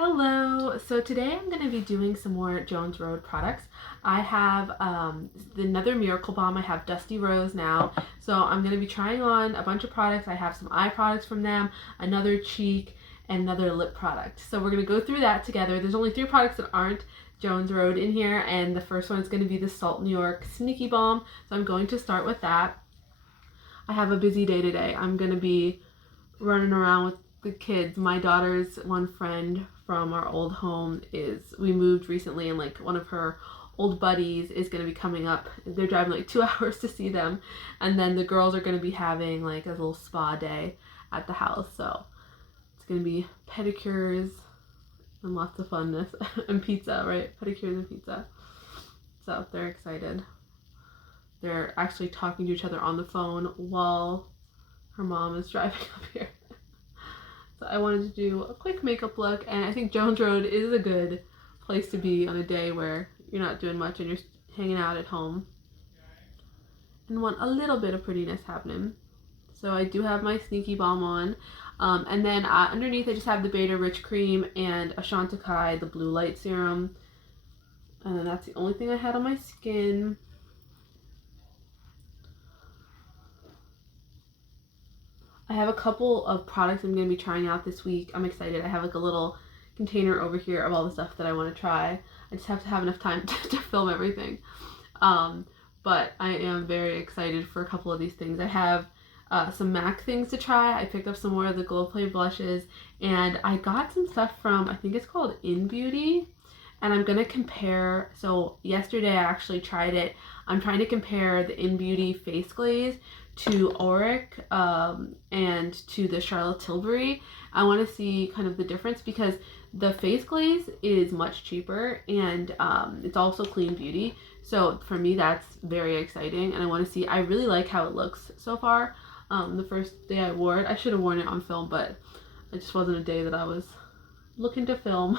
Hello! So today I'm going to be doing some more Jones Road products. I have another Miracle Balm. I have Dusty Rose now. So I'm going to be trying on a bunch of products. I have some eye products from them, another cheek, and another lip product. So we're going to go through that together. There's only 3 products that aren't Jones Road in here, and the first one is going to be the Salt New York Sneaky Balm. So I'm going to start with that. I have a busy day today. I'm going to be running around with the kids. My daughter's one friend from our old home we moved recently, and like one of her old buddies is going to be coming up. They're driving like 2 hours to see them, and then the girls are going to be having like a little spa day at the house. So it's going to be pedicures and lots of funness and pizza, right? Pedicures and pizza. So they're excited. They're actually talking to each other on the phone while her mom is driving up here. So I wanted to do a quick makeup look, and I think Jones Road is a good place to be on a day where you're not doing much and you're hanging out at home and want a little bit of prettiness happening. So I do have my Sneaky Balm on, and then underneath I just have the Beta Rich Cream and a Chantecaille, the Blue Light Serum, and that's the only thing I had on my skin. I have a couple of products I'm going to be trying out this week. I'm excited. I have like a little container over here of all the stuff that I want to try. I just have to have enough time to film everything. But I am very excited for a couple of these things. I have some MAC things to try. I picked up some more of the Glow Play blushes, and I got some stuff from, I think it's called In Beauty, and I'm going to compare. So yesterday I actually tried it. I'm trying to compare the In Beauty face glaze to Auric and to the Charlotte Tilbury. I want to see kind of the difference because the face glaze is much cheaper, and it's also clean beauty. So for me that's very exciting, and I want to see. I really like how it looks so far. The first day I wore it, I should have worn it on film, but it just wasn't a day that I was looking to film.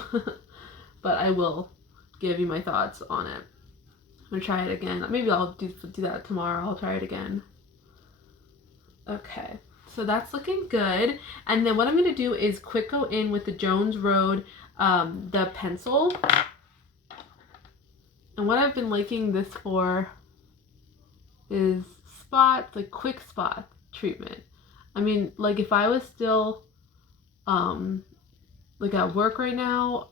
But I will give you my thoughts on it. I'm gonna try it again. Maybe I'll do that tomorrow. I'll try it again. Okay, so that's looking good. And then what I'm going to do is quick go in with the Jones Road, the pencil. And what I've been liking this for is spots, like quick spot treatment. I mean, like if I was still like at work right now,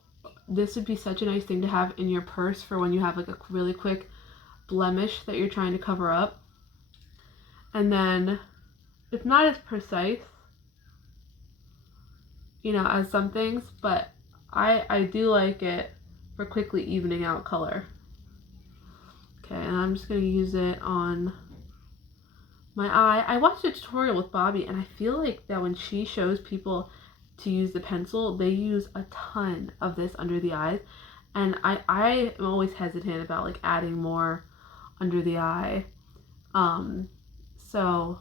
this would be such a nice thing to have in your purse for when you have like a really quick blemish that you're trying to cover up. And then it's not as precise, you know, as some things, but I do like it for quickly evening out color. Okay, and I'm just going to use it on my eye. I watched a tutorial with Bobby, and I feel like that when she shows people to use the pencil, they use a ton of this under the eyes, and I am always hesitant about like adding more under the eye. So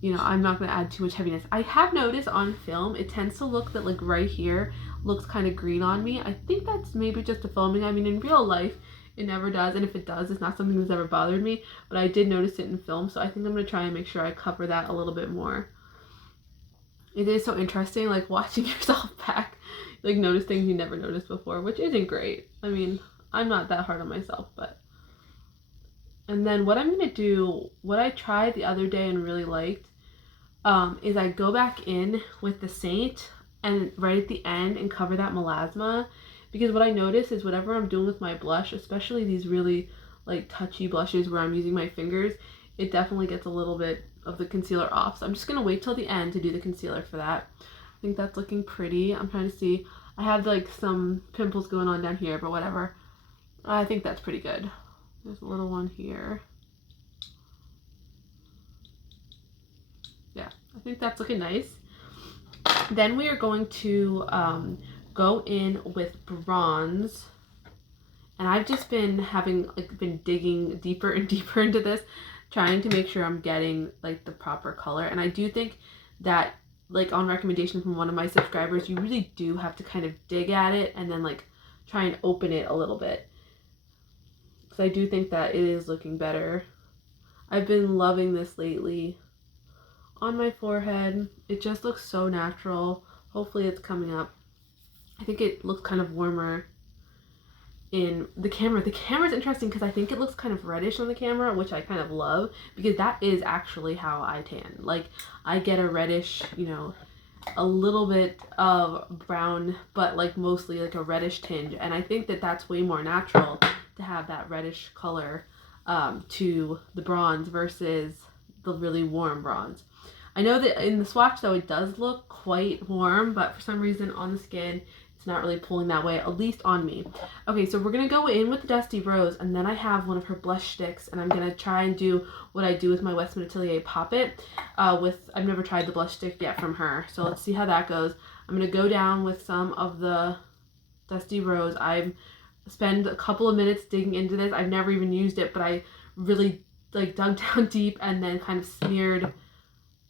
you know, I'm not going to add too much heaviness. I have noticed on film, it tends to look that like right here looks kind of green on me. I think that's maybe just a filming. I mean, in real life, it never does. And if it does, it's not something that's ever bothered me. But I did notice it in film. So I think I'm going to try and make sure I cover that a little bit more. It is so interesting, like watching yourself back, like notice things you never noticed before, which isn't great. I mean, I'm not that hard on myself, but. And then what I'm going to do, what I tried the other day and really liked, is I go back in with the Saint and right at the end and cover that melasma, because what I notice is whatever I'm doing with my blush, especially these really like touchy blushes where I'm using my fingers, it definitely gets a little bit of the concealer off. So I'm just going to wait till the end to do the concealer for that. I think that's looking pretty. I'm trying to see. I have like some pimples going on down here, but whatever. I think that's pretty good. There's a little one here. Yeah, I think that's looking nice. Then we are going to go in with bronze, and I've just been been digging deeper and deeper into this, trying to make sure I'm getting like the proper color. And I do think that, like on recommendation from one of my subscribers, you really do have to kind of dig at it and then like try and open it a little bit, because I do think that it is looking better. I've been loving this lately on my forehead. It just looks so natural. Hopefully it's coming up. I think it looks kind of warmer in the camera. The camera's interesting because I think it looks kind of reddish on the camera, which I kind of love because that is actually how I tan. Like I get a reddish, you know, a little bit of brown, but like mostly like a reddish tinge. And I think that that's way more natural to have that reddish color to the bronze versus the really warm bronze. I know that in the swatch though, it does look quite warm, but for some reason on the skin, it's not really pulling that way, at least on me. Okay, so we're gonna go in with the Dusty Rose, and then I have one of her blush sticks, and I'm gonna try and do what I do with my Westman Atelier Pop It. I've never tried the blush stick yet from her, so let's see how that goes. I'm gonna go down with some of the Dusty Rose. I spend a couple of minutes digging into this. I've never even used it, but I really like dug down deep and then kind of smeared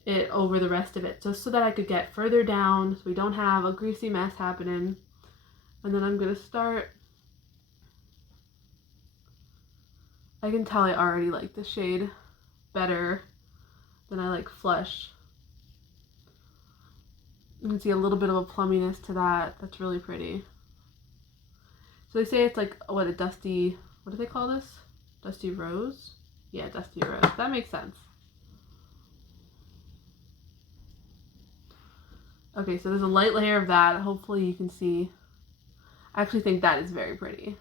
it over the rest of it just so that I could get further down so we don't have a greasy mess happening. And then I'm gonna start. I can tell I already like the shade better than I like Flush. You can see a little bit of a plumminess to that. That's really pretty. So they say it's like, what, a dusty, what do they call this? Dusty Rose? Yeah, Dusty Rose. That makes sense. Okay, so there's a light layer of that. Hopefully you can see. I actually think that is very pretty.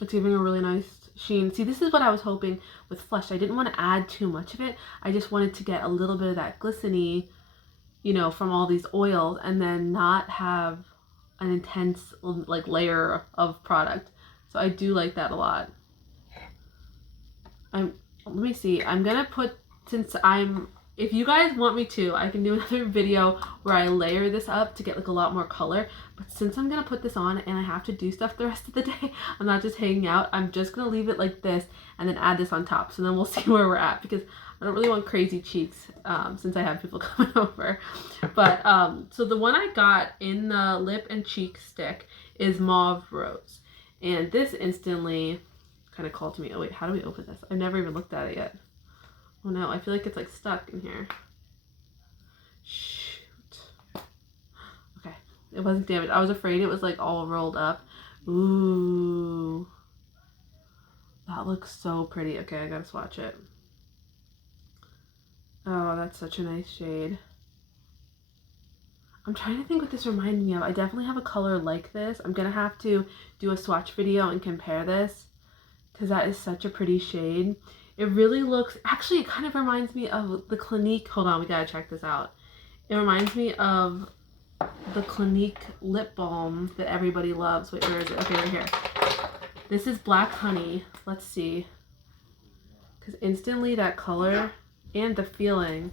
It's giving a really nice sheen. See, this is what I was hoping with Flush. I didn't want to add too much of it. I just wanted to get a little bit of that glistening, you know, from all these oils and then not have an intense like layer of product. So I do like that a lot. Let me see. I'm gonna put, if you guys want me to, I can do another video where I layer this up to get like a lot more color. But since I'm gonna put this on and I have to do stuff the rest of the day, I'm not just hanging out, I'm just gonna leave it like this and then add this on top. So then we'll see where we're at because I don't really want crazy cheeks since I have people coming over. But so the one I got in the lip and cheek stick is Mauve Rose. And this instantly kind of called to me. Oh wait, how do we open this? I've never even looked at it yet. Oh no, I feel like it's like stuck in here. Shoot. Okay, it wasn't damaged. I was afraid it was like all rolled up. Ooh. That looks so pretty. Okay, I gotta swatch it. Oh, that's such a nice shade. I'm trying to think what this reminds me of. I definitely have a color like this. I'm gonna have to do a swatch video and compare this because that is such a pretty shade. It really looks, actually it kind of reminds me of the Clinique, hold on, we gotta check this out. It reminds me of the Clinique lip balm that everybody loves. Wait, where is it? Okay, right here. This is Black Honey. Let's see. Because instantly that color and the feeling.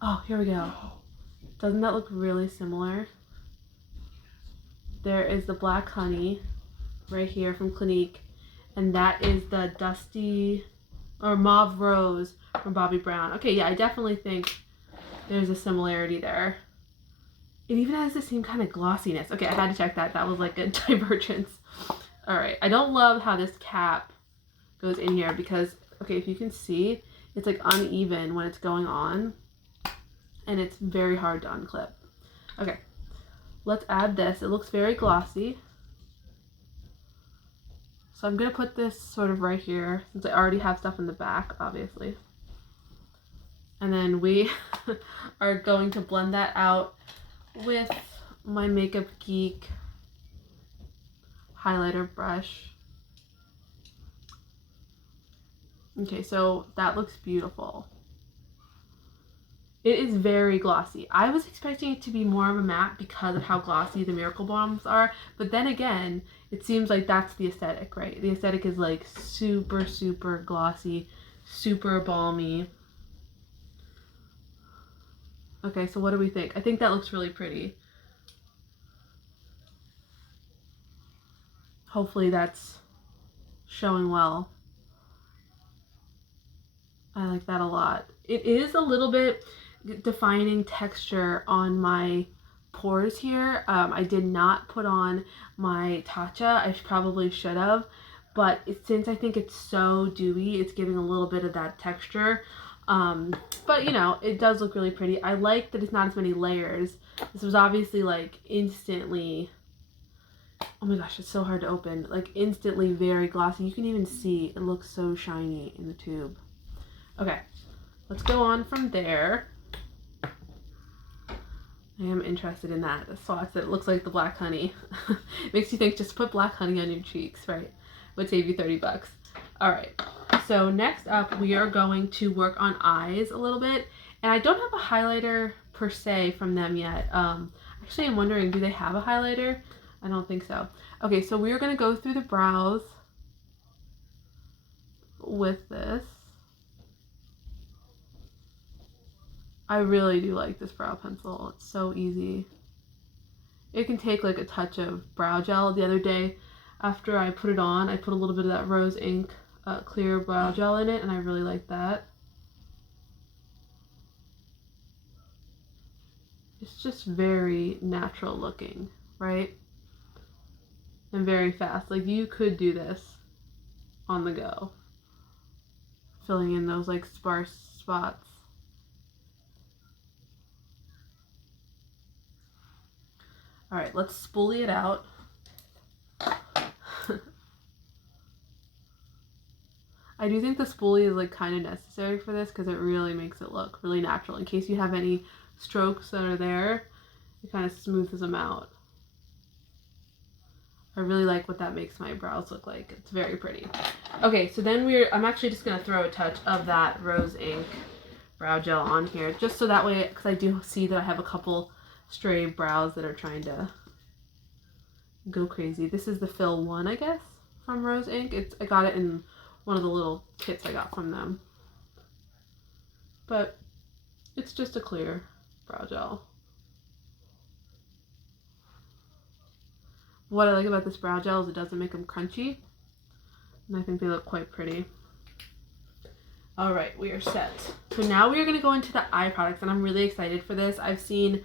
Oh, here we go. Doesn't that look really similar? There is the Black Honey right here from Clinique. And that is the Dusty or Mauve Rose from Bobbi Brown. Okay, yeah, I definitely think there's a similarity there. It even has the same kind of glossiness. Okay, I had to check that. That was like a divergence. All right, I don't love how this cap goes in here because, okay, if you can see, it's like uneven when it's going on. And it's very hard to unclip. Okay, let's add this. It looks very glossy. So I'm going to put this sort of right here since I already have stuff in the back, obviously. And then we are going to blend that out with my Makeup Geek highlighter brush. Okay, so that looks beautiful. It is very glossy. I was expecting it to be more of a matte because of how glossy the Miracle Balms are. But then again, it seems like that's the aesthetic, right? The aesthetic is like super, super glossy, super balmy. Okay, so what do we think? I think that looks really pretty. Hopefully that's showing well. I like that a lot. It is a little bit defining texture on my pores here. I did not put on my Tatcha. I probably should have, but since I think it's so dewy, it's giving a little bit of that texture. But you know, it does look really pretty. I like that it's not as many layers. This was obviously like instantly, oh my gosh, it's so hard to open. Like instantly very glossy. You can even see it looks so shiny in the tube. Okay, let's go on from there. I am interested in that. The swatch that looks like the black honey. Makes you think just put black honey on your cheeks, right? Would save you 30 bucks. All right. So next up, we are going to work on eyes a little bit. And I don't have a highlighter per se from them yet. Actually, I'm wondering, do they have a highlighter? I don't think so. Okay, so we're going to go through the brows with this. I really do like this brow pencil. It's so easy. It can take like a touch of brow gel. The other day after I put it on, I put a little bit of that Rose Ink clear brow gel in it, and I really like that. It's just very natural looking, right? And very fast. Like you could do this on the go. Filling in those like sparse spots. All right, let's spoolie it out. I do think the spoolie is like kind of necessary for this because it really makes it look really natural. In case you have any strokes that are there, it kind of smooths them out. I really like what that makes my brows look like. It's very pretty. Okay, so then I'm actually just going to throw a touch of that Rose Ink brow gel on here just so that way, because I do see that I have a couple stray brows that are trying to go crazy. This is the Fill 1, I guess, from Rose Ink. I got it in one of the little kits I got from them. But it's just a clear brow gel. What I like about this brow gel is it doesn't make them crunchy. And I think they look quite pretty. All right, we are set. So now we are going to go into the eye products, and I'm really excited for this. I've seen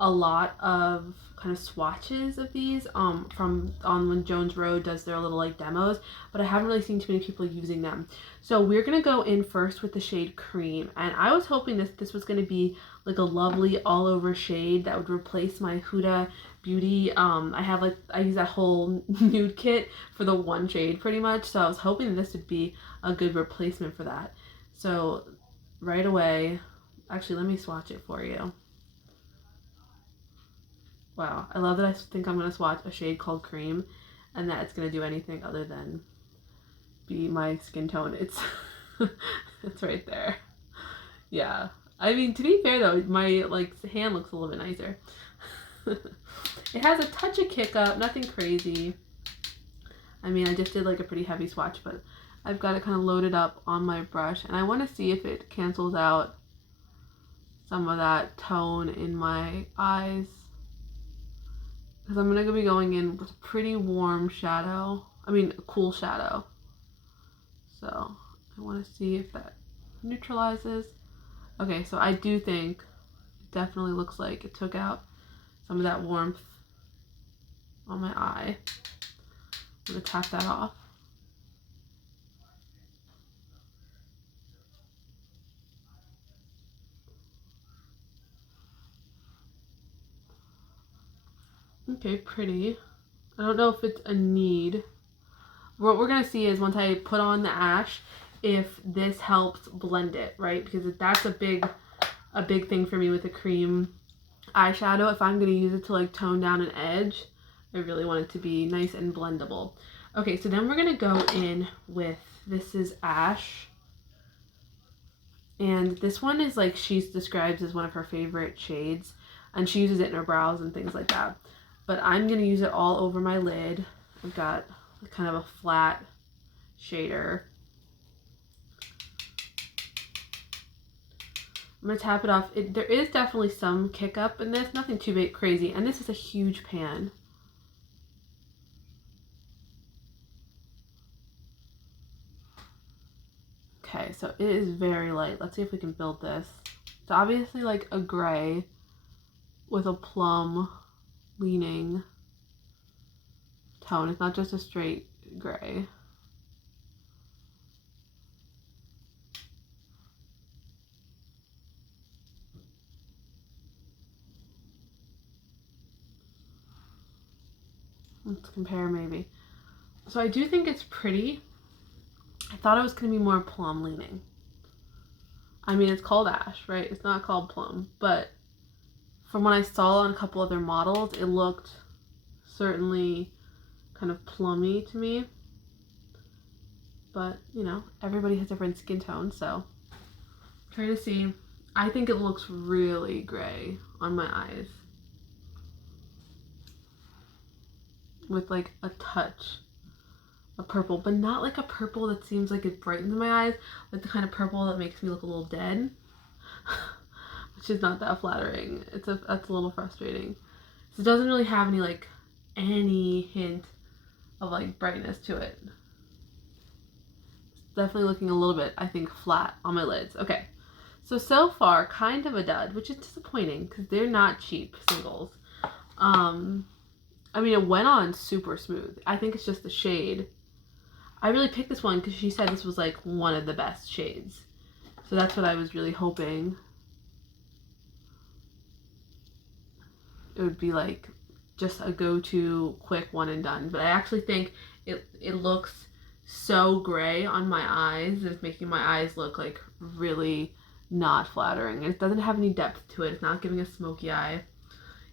a lot of kind of swatches of these from when Jones Road does their little like demos, but I haven't really seen too many people using them. So we're going to go in first with the shade Cream, and I was hoping this was going to be like a lovely all over shade that would replace my Huda Beauty. I use that whole nude kit for the one shade pretty much, so I was hoping this would be a good replacement for that. So right away, actually let me swatch it for you. Wow, I love that I think I'm going to swatch a shade called Cream and that it's going to do anything other than be my skin tone. It's it's right there. Yeah. I mean, to be fair though, my like hand looks a little bit nicer. It has a touch of kick up, nothing crazy. I mean, I just did like a pretty heavy swatch, but I've got it kind of loaded up on my brush, and I want to see if it cancels out some of that tone in my eyes. Because I'm going to be going in with a pretty warm shadow. I mean, a cool shadow. So I want to see if that neutralizes. Okay, so I do think it definitely looks like it took out some of that warmth on my eye. I'm going to tap that off. Okay, pretty. I don't know if it's a need. What we're going to see is once I put on the ash, if this helps blend it, right? Because that's a big thing for me with a cream eyeshadow. If I'm going to use it to like tone down an edge, I really want it to be nice and blendable. Okay, so then we're going to go in with, this is Ash. And this one is like, she's described as one of her favorite shades. And she uses it in her brows and things like that. But I'm going to use it all over my lid. I've got kind of a flat shader. I'm going to tap it off. There is definitely some kick up in this. Nothing too big, crazy. And this is a huge pan. Okay, so it is very light. Let's see if we can build this. It's obviously like a gray with a plum leaning tone. It's not just a straight gray. Let's compare maybe. So I do think it's pretty. I thought it was going to be more plum leaning. I mean, it's called Ash, right? It's not called plum, but from what I saw on a couple other models, it looked certainly kind of plummy to me. But, you know, everybody has different skin tones, so try to see. I think it looks really gray on my eyes, with like a touch of purple, but not like a purple that seems like it brightens my eyes, like the kind of purple that makes me look a little dead, which is not that flattering. That's a little frustrating. So it doesn't really have any hint of like brightness to it. It's definitely looking a little bit, I think, flat on my lids. Okay, so far kind of a dud, which is disappointing because they're not cheap singles. I mean, it went on super smooth. I think it's just the shade. I really picked this one because she said this was like one of the best shades. So that's what I was really hoping. It would be like just a go-to quick one and done. But I actually think it looks so gray on my eyes. It's making my eyes look like really not flattering. It doesn't have any depth to it. It's not giving a smoky eye.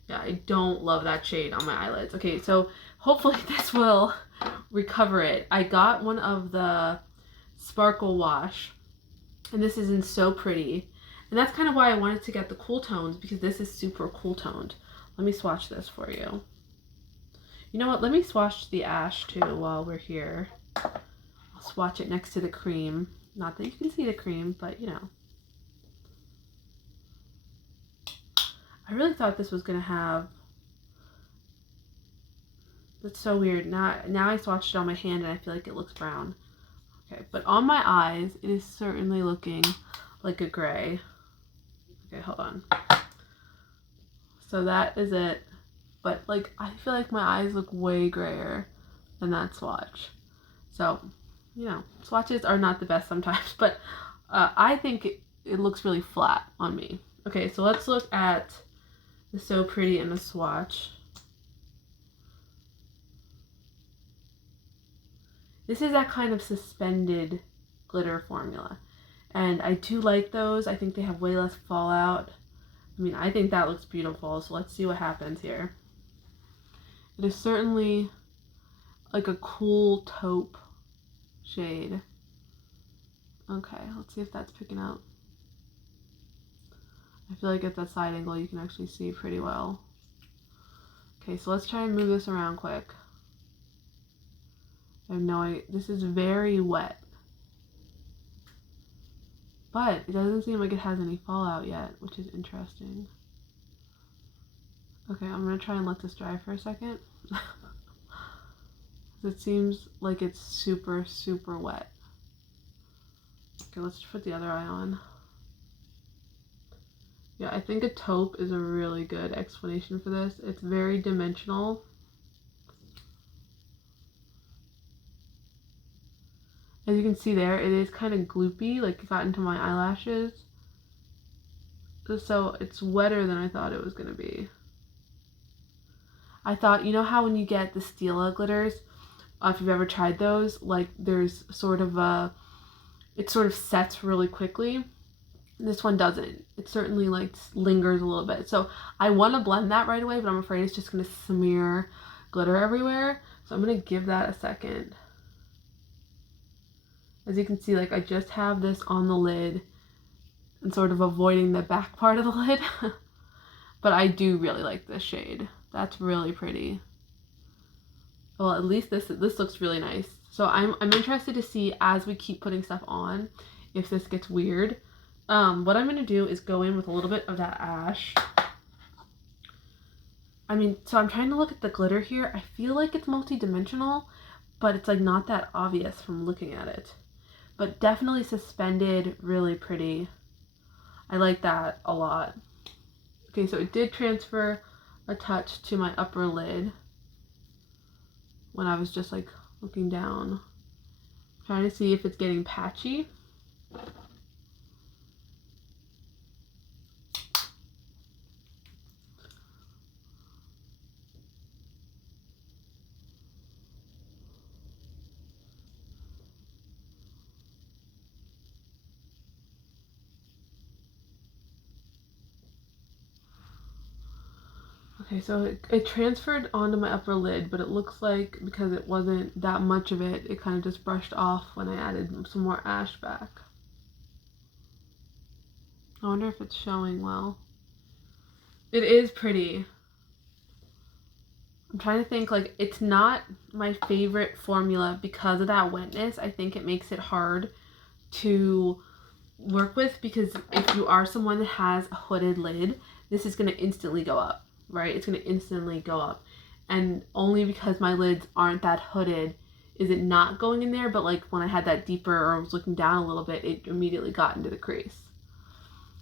Yeah, I don't love that shade on my eyelids. Okay, so hopefully this will recover it. I got one of the Sparkle Wash, and this is in So Pretty. And that's kind of why I wanted to get the cool tones, because this is super cool toned. Let me swatch this for you. You know what? Let me swatch the Ash too while we're here. I'll swatch it next to the cream. Not that you can see the cream, but you know. I really thought this was gonna have. That's so weird. Now I swatched it on my hand and I feel like it looks brown. Okay, but on my eyes, it is certainly looking like a gray. Okay, hold on. So that is it. But like, I feel like my eyes look way grayer than that swatch. So, you know, swatches are not the best sometimes, but I think it looks really flat on me. Okay, so let's look at the So Pretty in the swatch. This is that kind of suspended glitter formula. And I do like those. I think they have way less fallout. I mean, I think that looks beautiful. So let's see what happens here. It is certainly like a cool taupe shade. Okay, let's see if that's picking up. I feel like at that side angle you can actually see pretty well. Okay, so let's try and move this around quick. I have no idea. This is very wet. But it doesn't seem like it has any fallout yet, which is interesting. Okay, I'm going to try and let this dry for a second. It seems like it's super, super wet. Okay, let's put the other eye on. Yeah, I think a taupe is a really good explanation for this. It's very dimensional. As you can see there, it is kind of gloopy, like it got into my eyelashes. So it's wetter than I thought it was going to be. I thought, you know how when you get the Stila glitters, if you've ever tried those, like there's sort of a, it sort of sets really quickly. This one doesn't. It certainly like lingers a little bit. So I want to blend that right away, but I'm afraid it's just going to smear glitter everywhere. So I'm going to give that a second. As you can see, like I just have this on the lid and sort of avoiding the back part of the lid. But I do really like this shade. That's really pretty. Well, at least this looks really nice. So I'm interested to see, as we keep putting stuff on, if this gets weird. What I'm going to do is go in with a little bit of that Ash. I mean, so I'm trying to look at the glitter here. I feel like it's multi-dimensional, but it's like not that obvious from looking at it. But definitely suspended, really pretty. I like that a lot. Okay, so it did transfer a touch to my upper lid when I was just like looking down. Trying to see if it's getting patchy. Okay, so it transferred onto my upper lid, but it looks like because it wasn't that much of it, it kind of just brushed off when I added some more ash back. I wonder if it's showing well. It is pretty. I'm trying to think, like, it's not my favorite formula because of that wetness. I think it makes it hard to work with because if you are someone that has a hooded lid, this is going to instantly go up, right? It's going to instantly go up. And only because my lids aren't that hooded is it not going in there, but like when I had that deeper or I was looking down a little bit, it immediately got into the crease.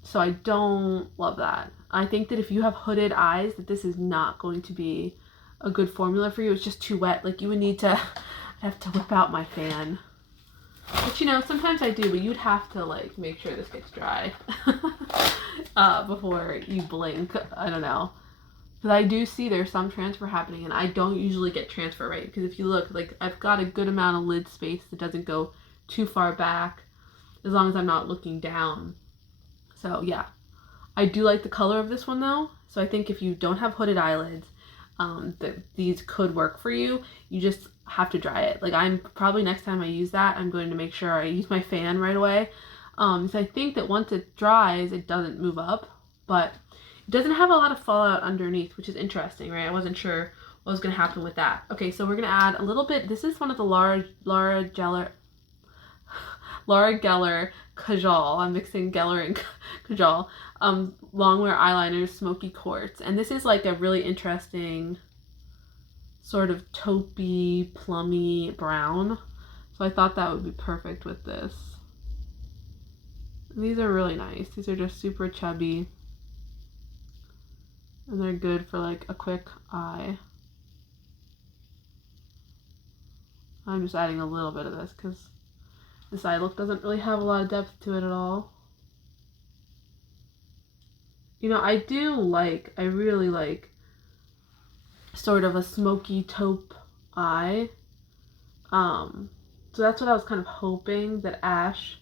So I don't love that. I think that if you have hooded eyes, that this is not going to be a good formula for you. It's just too wet. Like you would need to, I'd have to whip out my fan. But you know, sometimes I do, but you'd have to like make sure this gets dry before you blink. I don't know. But I do see there's some transfer happening and I don't usually get transfer right because if you look, like I've got a good amount of lid space that doesn't go too far back as long as I'm not looking down. So yeah, I do like the color of this one though. So I think if you don't have hooded eyelids, that these could work for you. You just have to dry it. Like I'm probably next time I use that, I'm going to make sure I use my fan right away. So I think that once it dries, it doesn't move up, but it doesn't have a lot of fallout underneath, which is interesting, right? I wasn't sure what was going to happen with that. Okay, so we're going to add a little bit. This is one of the Laura Geller Kajal. I'm mixing Geller and Kajal. Longwear eyeliners, smoky quartz. And this is like a really interesting sort of taupey, plummy brown. So I thought that would be perfect with this. And these are really nice. These are just super chubby. And they're good for like a quick eye. I'm just adding a little bit of this because this eye look doesn't really have a lot of depth to it at all. You know, I really like sort of a smoky taupe eye. So that's what I was kind of hoping that ash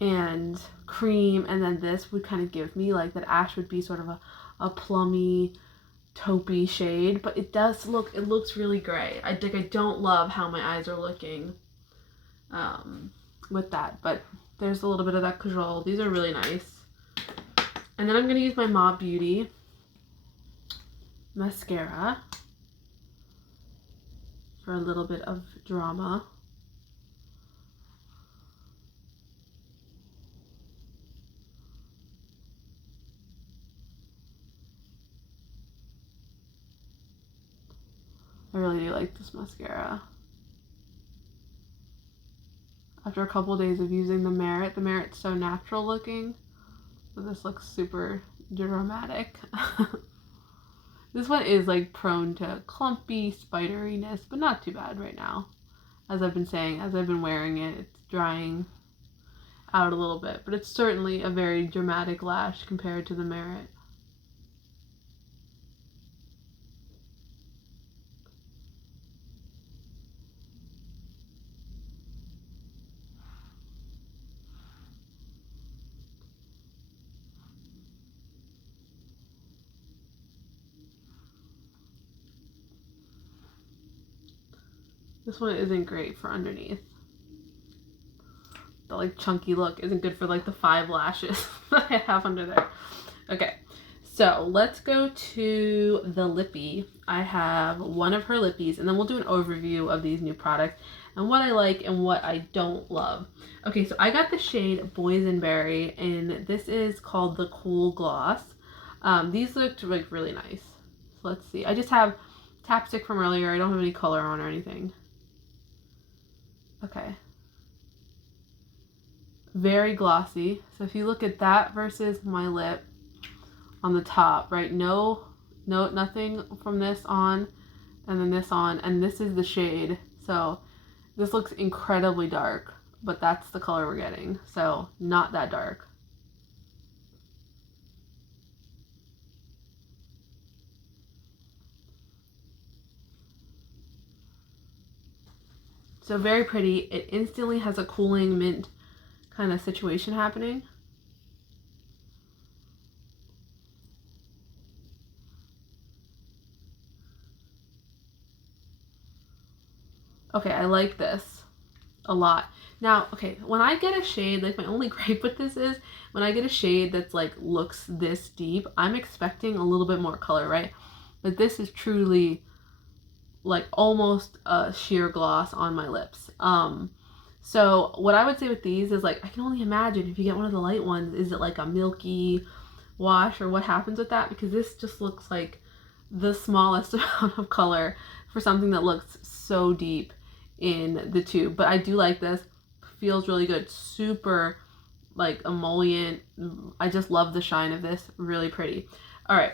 and cream and then this would kind of give me, like that ash would be sort of a plummy taupey shade, but it looks really gray. I don't love how my eyes are looking with that, but there's a little bit of that kajal. These are really nice. And then I'm going to use my Mauve Beauty mascara for a little bit of drama. I really do like this mascara. After a couple of days of using the Merit's so natural looking. So this looks super dramatic. This one is like prone to clumpy spideriness, but not too bad right now. As I've been saying, as I've been wearing it, it's drying out a little bit, but it's certainly a very dramatic lash compared to the Merit. This one isn't great for underneath. The like chunky look isn't good for like the 5 lashes that I have under there. Okay, so let's go to the lippy. I have one of her lippies and then we'll do an overview of these new products and what I like and what I don't love. Okay, so I got the shade Boysenberry and this is called the Cool Gloss. These looked like really nice. So let's see. I just have Tapstick from earlier. I don't have any color on or anything. Okay. Very glossy. So if you look at that versus my lip on the top, right? Nothing from this on and then this on, and this is the shade. So this looks incredibly dark, but that's the color we're getting. So not that dark. So very pretty. It instantly has a cooling mint kind of situation happening. Okay, I like this a lot. Now, okay, when I get a shade, like my only gripe with this is when I get a shade that's like looks this deep, I'm expecting a little bit more color, right? But this is truly like almost a sheer gloss on my lips. So what I would say with these is like, I can only imagine if you get one of the light ones, is it like a milky wash or what happens with that? Because this just looks like the smallest amount of color for something that looks so deep in the tube. But I do like this. Feels really good. Super like emollient. I just love the shine of this. Really pretty. All right.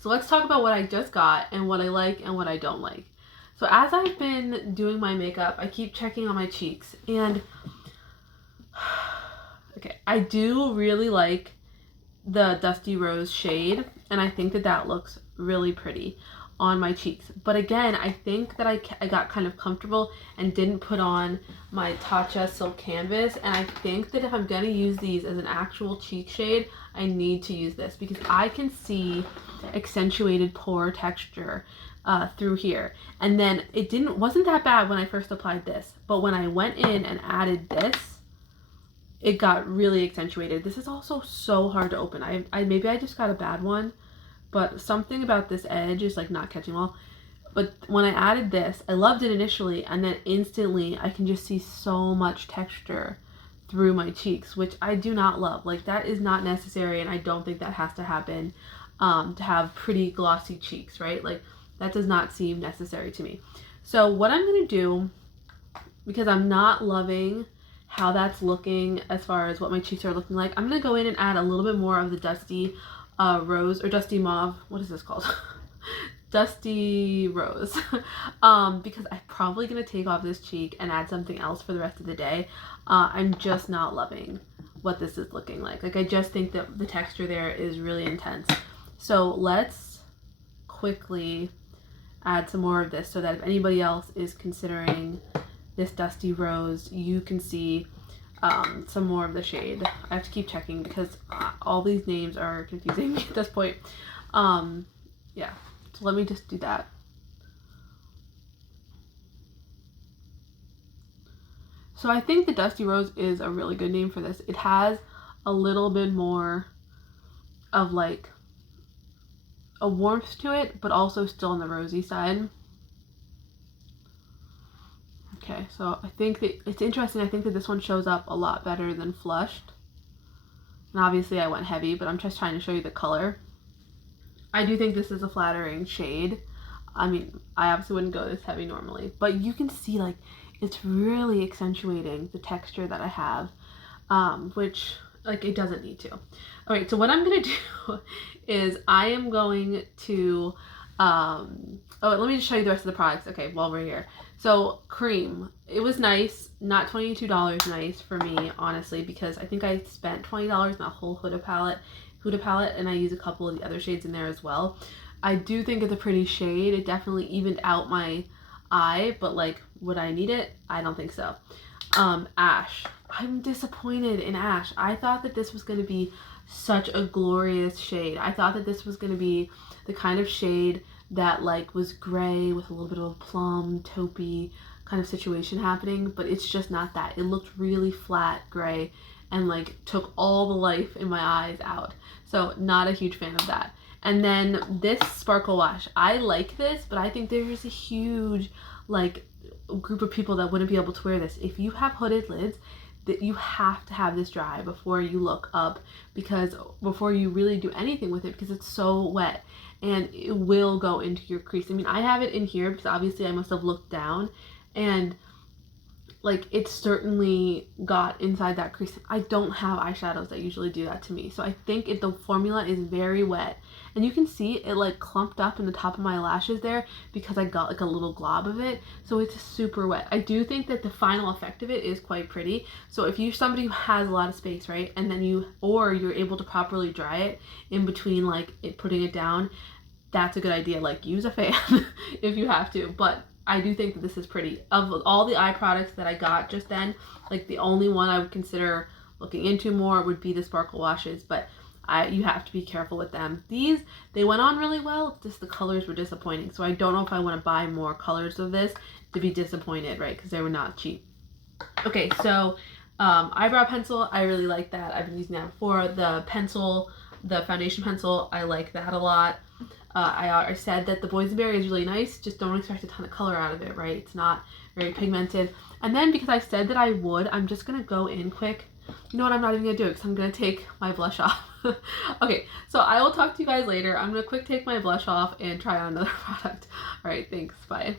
So let's talk about what I just got and what I like and what I don't like. So as I've been doing my makeup, I keep checking on my cheeks and okay, I do really like the Dusty Rose shade and I think that that looks really pretty on my cheeks. But again, I think that I got kind of comfortable and didn't put on my Tatcha Silk Canvas, and I think that if I'm gonna use these as an actual cheek shade, I need to use this because I can see accentuated pore texture through here. And then it wasn't that bad when I first applied this, but when I went in and added this, it got really accentuated. This is also so hard to open. I maybe I just got a bad one, but something about this edge is like not catching well. But when I added this, I loved it initially, and then instantly I can just see so much texture through my cheeks, which I do not love. Like that is not necessary, and I don't think that has to happen to have pretty glossy cheeks, right? Like that does not seem necessary to me. So what I'm gonna do, because I'm not loving how that's looking as far as what my cheeks are looking like, I'm gonna go in and add a little bit more of the Dusty Rose or Dusty Mauve. What is this called? Dusty Rose. Because I'm probably gonna take off this cheek and add something else for the rest of the day. I'm just not loving what this is looking like. Like I just think that the texture there is really intense. So let's quickly add some more of this so that if anybody else is considering this Dusty Rose, you can see some more of the shade. I have to keep checking because all these names are confusing me at this point. Yeah, so let me just do that. So I think the Dusty Rose is a really good name for this. It has a little bit more of like a warmth to it, but also still on the rosy side. Okay, so I think that it's interesting. I think that this one shows up a lot better than Flushed. And obviously I went heavy, but I'm just trying to show you the color. I do think this is a flattering shade. I mean, I obviously wouldn't go this heavy normally, but you can see like it's really accentuating the texture that I have, which like it doesn't need to. All right, so what I'm gonna do is I am going to, oh, let me just show you the rest of the products. Okay, while we're here. So cream, it was nice, not $22 nice for me, honestly, because I think I spent $20 on a whole Huda palette, and I use a couple of the other shades in there as well. I do think it's a pretty shade. It definitely evened out my eye, but like, would I need it? I don't think so. Ash. I'm disappointed in Ash. I thought that this was going to be such a glorious shade. I thought that this was going to be the kind of shade that like was gray with a little bit of a plum, taupey kind of situation happening, but it's just not that. It looked really flat gray and like took all the life in my eyes out. So not a huge fan of that. And then this Sparkle Wash. I like this, but I think there's a huge like group of people that wouldn't be able to wear this. If you have hooded lids, that you have to have this dry before you look up, because before you really do anything with it, because it's so wet and it will go into your crease. I mean, I have it in here because obviously I must have looked down and like it certainly got inside that crease. I don't have eyeshadows that usually do that to me. So I think the formula is very wet, and you can see it like clumped up in the top of my lashes there because I got like a little glob of it. So it's super wet. I do think that the final effect of it is quite pretty. So if you're somebody who has a lot of space, right, and then you're able to properly dry it in between like putting it down, that's a good idea. Like use a fan if you have to, but I do think that this is pretty. Of all the eye products that I got just then, like the only one I would consider looking into more would be the Sparkle Washes, but you have to be careful with them. These, they went on really well, just the colors were disappointing. So I don't know if I want to buy more colors of this to be disappointed, right? Because they were not cheap. Okay, so eyebrow pencil, I really like that. I've been using that before. The pencil, the foundation pencil, I like that a lot. I said that the boysenberry is really nice, just don't expect a ton of color out of it, right? It's not very pigmented. And then because I said that I would, I'm just going to go in quick. You know what, I'm not even going to do it because I'm going to take my blush off. Okay, so I will talk to you guys later. I'm going to quick take my blush off and try on another product. All right, thanks. Bye.